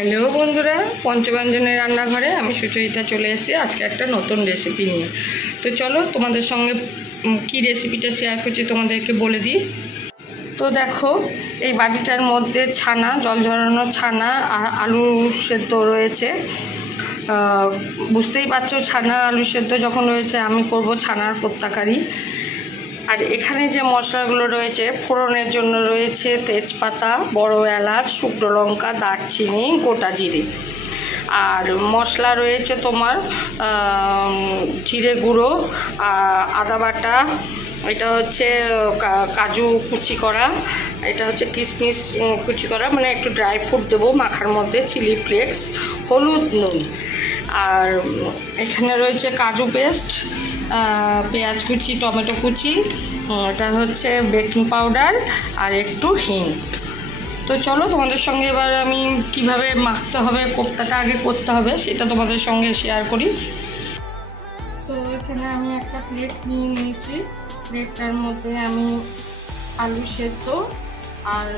Hello বন্ধুরা, পঞ্চব্যঞ্জনের রান্নাঘরে আমি সুচরিতা চলে এসেছি আজকে একটা নতুন রেসিপি নিয়ে। তো চলো তোমাদের সঙ্গে কি রেসিপিটা শেয়ার করছি তোমাদেরকে বলে দিই। তো দেখো, এই বাটিটার মধ্যে ছানা, জল ঝরানো ছানা আর আলু সেদ্ধ রয়েছে। বুঝতেই পারছো, ছানা আলু সেদ্ধ যখন রয়েছে আমি করব ছানার কোপ্তাকারি। আর এখানে যে মশলাগুলো রয়েছে ফোড়নের জন্য রয়েছে তেজপাতা, বড় এলাচ, শুকনো লঙ্কা, দারচিনি, গোটা জিরে। আর মশলা রয়েছে তোমার জিরে গুঁড়ো, আদা বাটা, এটা হচ্ছে কাজু কুচি করা, এটা হচ্ছে কিশমিশ কুচি করা, মানে একটু ড্রাই ফ্রুট দেবো মাখার মধ্যে, চিলি ফ্লেক্স, হলুদ, নুন। আর এখানে রয়েছে কাজু পেস্ট, পেঁয়াজ কুচি, টমেটো কুচি, এটা হচ্ছে বেকিং পাউডার আর একটু হিং। তো চলো তোমাদের সঙ্গে এবার আমি কিভাবে মাখতে হবে, কোপ্তাটা আগে করতে হবে সেটা তোমাদের সঙ্গে শেয়ার করি। তো এখানে আমি একটা প্লেট নিয়ে নিয়েছি। প্লেটটার মধ্যে আমি আলু সেদ্ধ আর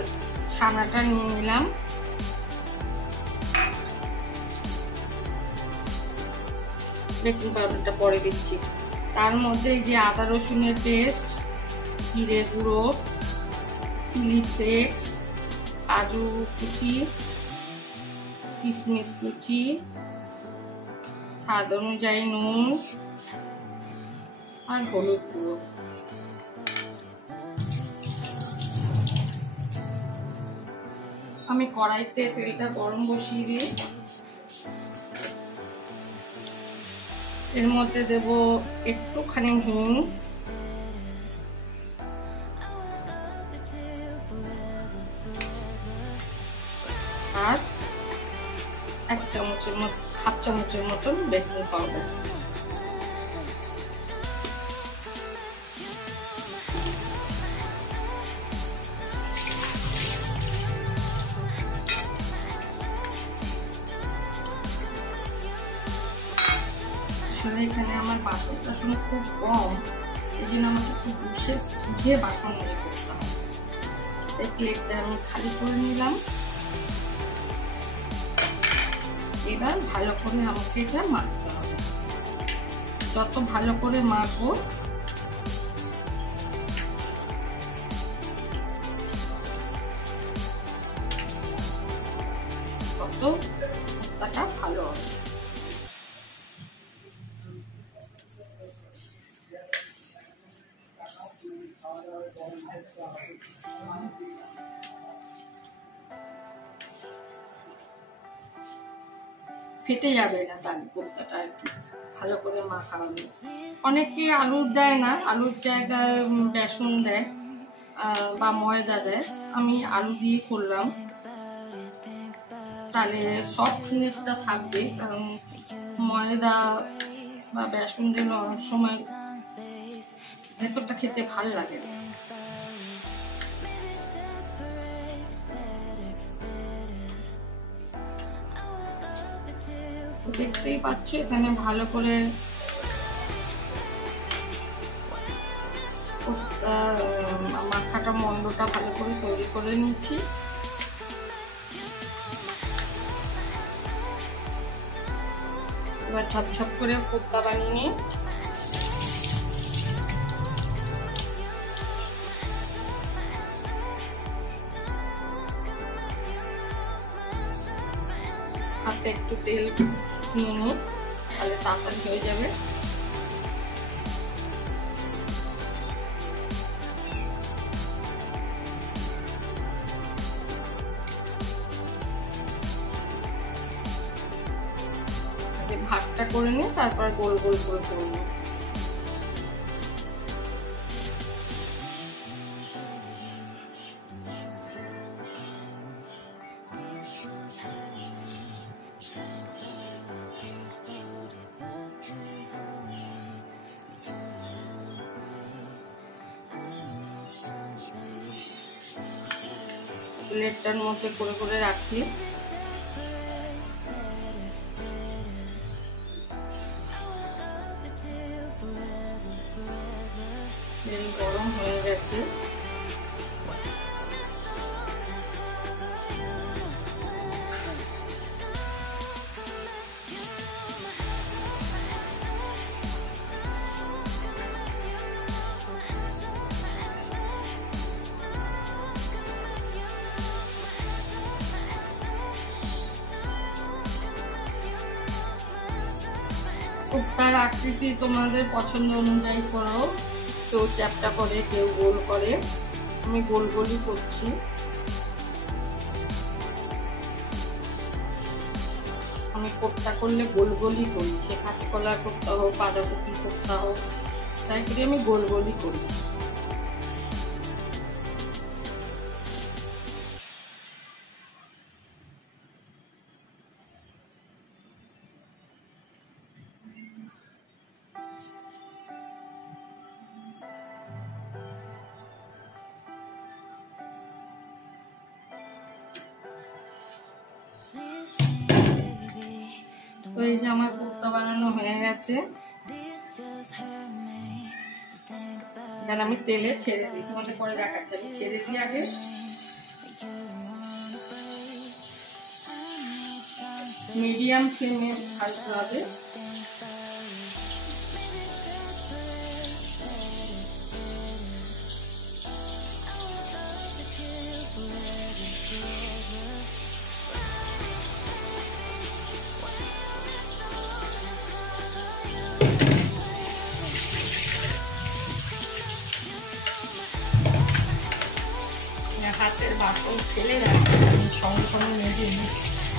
ছানাটা নিয়ে নিলাম। বেকিং পাউডারটা পরে দিচ্ছি। তার মধ্যে যে আদা রসুনের পেস্ট, জিরে গুঁড়ো, চিলি ফ্লেক্স, কাজু কুচি, কিশমিশ কুচি, স্বাদ অনুযায়ী নুন আর হলুদ গুঁড়ো। আমি কড়াইতে তেলটা গরম বসিয়ে দিই। এর মধ্যে দেব একটুখানি হিং, আর হাফ চামচের মতন বেকিং পাউডার। এখানে আমার বাসনটা খুব কম, এই জন্য আমাকে খুব বুঝে বাসন নিয়ে করতে হবে। এই প্লেটটা আমি খালি করে নিলাম। এবার ভালো করে আমাকে এটা মাখতে হবে। যত ভালো করে মাখবো তত কোপ্তাটা ভালো হবে। ফেটে যাবে না, তার কোপ্তাটা আর কি ভালো করে মাখা হবে। অনেকে আলুর দেয় না, আলুর জায়গায় বেসন দেয় বা ময়দা দেয়। আমি আলু দিয়ে করলাম, তাহলে সফটনেসটা থাকবে। কারণ ময়দা বা বেসন দিলে অনেক সময় ভেতরটা খেতে ভালো লাগে না। দেখতেই পাচ্ছ এখানে ভালো করে মাখাটা মন্ডটা ভালো করে তৈরি করে নিচ্ছি। এবার ঝপঝপ করে কোপ্তা বানিয়ে নিই। হাতে একটু তেল নিয়ে নিই, তাহলে তাড়াতাড়ি হয়ে যাবে। ভাগটা করে নিয়ে তারপর গোল গোল করে করব। প্লেটটার মধ্যে করে করে রাখি। তেল গরম হয়ে গেছে। কোপ্তার আকৃতি তোমাদের পছন্দ অনুযায়ী করাও, কেউ চ্যাপটা করে, কেউ গোল করে। আমি গোল গোলই করছি। আমি কোপ্তা করলে গোল গোলই করি, সে কাঁচকলার কোপ্তা হোক, বাঁধাকপির কোপ্তা হোক, তাই করে আমি গোল গোলই করি। তো এই যে আমার কোপ্তা বানানো হয়ে গেছে, এখানে আমি তেলে ছেড়ে দিই, তোমাদের পরে দেখাচ্ছি। আমি ছেড়ে দিই আগে। মিডিয়াম ফ্লেমে ভাজতে হবে। হাতের বাসন ফেলে রাখি, আমি সঙ্গে সঙ্গে মেজে নিই।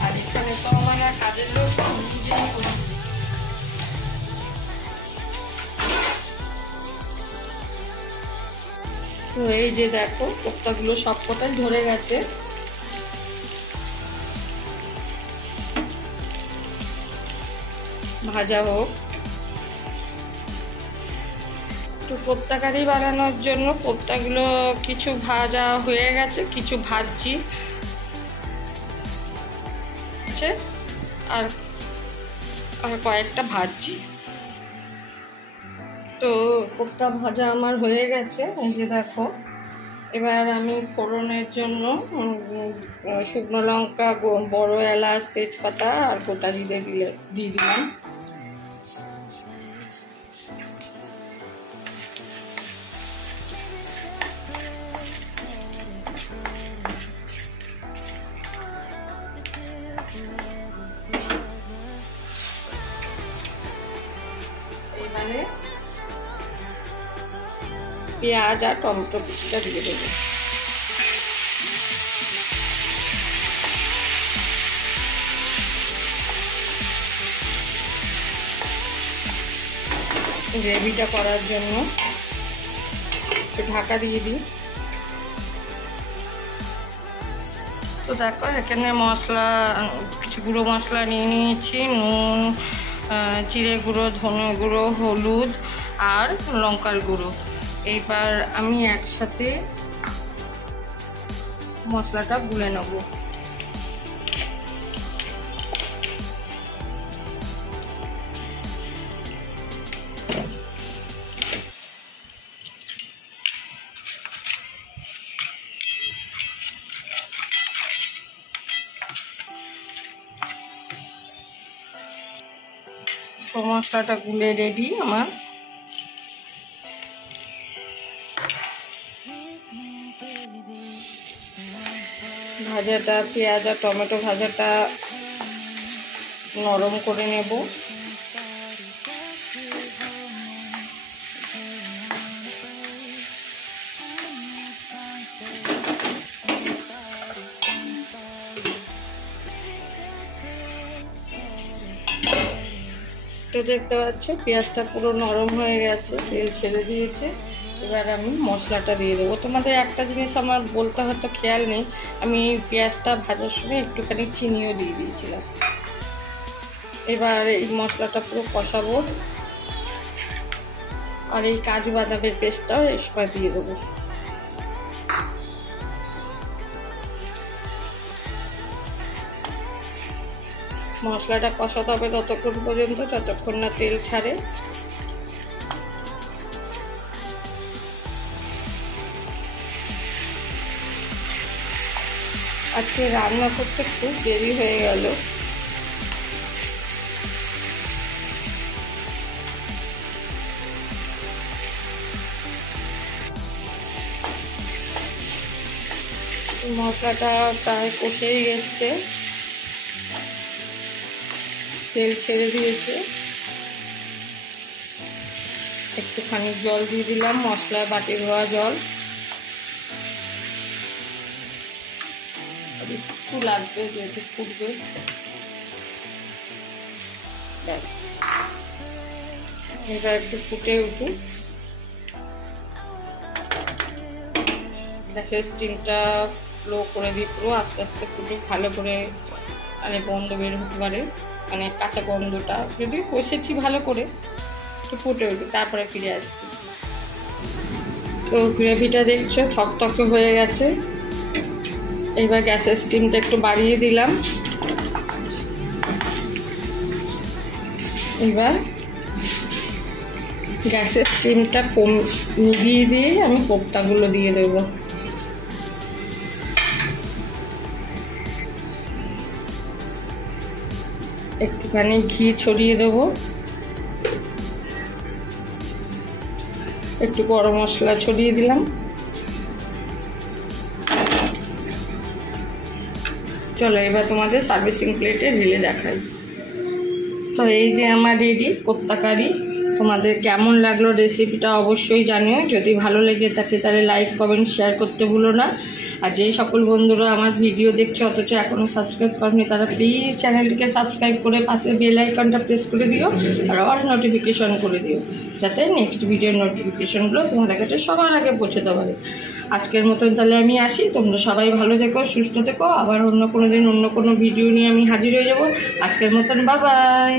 আর এখানে তো আমার কাজের লোক নিজেই করি। তো এই যে দেখো, কোপ্তাগুলো সবকটাই ধরে গেছে। ভাজা হোক। তো কোপ্তা কারি বানানোর জন্য কোপ্তাগুলো কিছু ভাজা হয়ে গেছে, কিছু ভাজছি, আর আর কয়েকটা ভাজছি। তো কোপ্তা ভাজা আমার হয়ে গেছে, এই যে দেখো। এবার আমি ফোড়নের জন্য শুকনো লঙ্কা, বড় এলাচ, তেজপাতা আর গোটা জিরে দিয়ে দিলাম। এবারে পেঁয়াজ আর টমেটো কুচিটা দিয়ে দেবো। গ্রেভিটা করার জন্য ঢাকা দিয়ে দিই। তো দেখো, এখানে মশলা, কিছু গুঁড়ো মশলা নিয়ে নিয়েছি। নুন, জিরে গুঁড়ো, ধনে গুঁড়ো, হলুদ আর লঙ্কার গুঁড়ো। এইবার আমি একসাথে মশলাটা গুলে নেব। তো মশলাটা গুলে রেডি আমার। ভাজাটা, পেঁয়াজ আর টমেটো ভাজাটা নরম করে নেব। তো দেখতে পাচ্ছ পেঁয়াজটা পুরো নরম হয়ে গেছে, তেল ছেড়ে দিয়েছে। এবার আমি মশলাটা দিয়ে দেবো। তোমাদের একটা জিনিস আমার বলতে হয়তো খেয়াল নেই, আমি পেঁয়াজটা ভাজার সময় একটুখানি চিনিও দিয়ে দিয়েছিলাম। এবার এই মশলাটা পুরো কষাবো, আর এই কাজু বাদামের পেস্টটাও এই সময় দিয়ে দেবো। মশলাটা কষাতে হবে ততক্ষণ পর্যন্ত যতক্ষণ না তেল ছাড়ে। আজকে রান্না করতে খুব দেরি হয়ে গেল। মশলাটা প্রায় কষেই গেছে, তেল ছেড়ে দিয়েছে। একটুখানি জল দিয়ে দিলাম, মশলার বাটি ধোয়া জল। একটু লাগবে যেহেতু ফুটবে। ব্যাস, এবার একটু ফুটে উঠুক। গ্যাসের স্টিমটা লো করে দিই, পুরো আস্তে আস্তে ফুটুক ভালো করে, মানে গন্ধ বের হতে পারে, মানে কাঁচা গন্ধটা। যদি কষেছি ভালো করে, একটু ফুটে উঠুক, তারপরে ফিরে আসছি। তো গ্রেভিটা দেখছো থকথকে হয়ে গেছে। এবার গ্যাসের স্টিমটা একটু বাড়িয়ে দিলাম। এবার গ্যাসের স্টিমটা নিভিয়ে দিয়ে আমি কোপ্তাগুলো দিয়ে দেবো। একটুখানি ঘি ছড়িয়ে দেবো, একটু গরম মশলা ছড়িয়ে দিলাম। চলো এবার তোমাদের সার্ভিসিং প্লেটে ঢেলে দেখাই। তো এই যে আমার রেডি কোপ্তা কারি। তোমাদের কেমন লাগলো রেসিপিটা অবশ্যই জানিও। যদি ভালো লেগে থাকে তাহলে লাইক কমেন্ট শেয়ার করতে ভুলো না। আর যেই সকল বন্ধুরা আমার ভিডিও দেখছো অথচ এখনও সাবস্ক্রাইব করনি, তারা প্লিজ চ্যানেলটিকে সাবস্ক্রাইব করে পাশে বেল আইকনটা প্রেস করে দিও আর অল নোটিফিকেশন করে দিও, যাতে নেক্সট ভিডিওর নোটিফিকেশনগুলো তোমাদের কাছে সবার আগে পৌঁছতে পারে। আজকের মতন তাহলে আমি আসি, তোমরা সবাই ভালো থেকো, সুস্থ থেকো। আবার অন্য কোনো দিন অন্য কোনো ভিডিও নিয়ে আমি হাজির হয়ে যাব। আজকের মতন বাই বাই।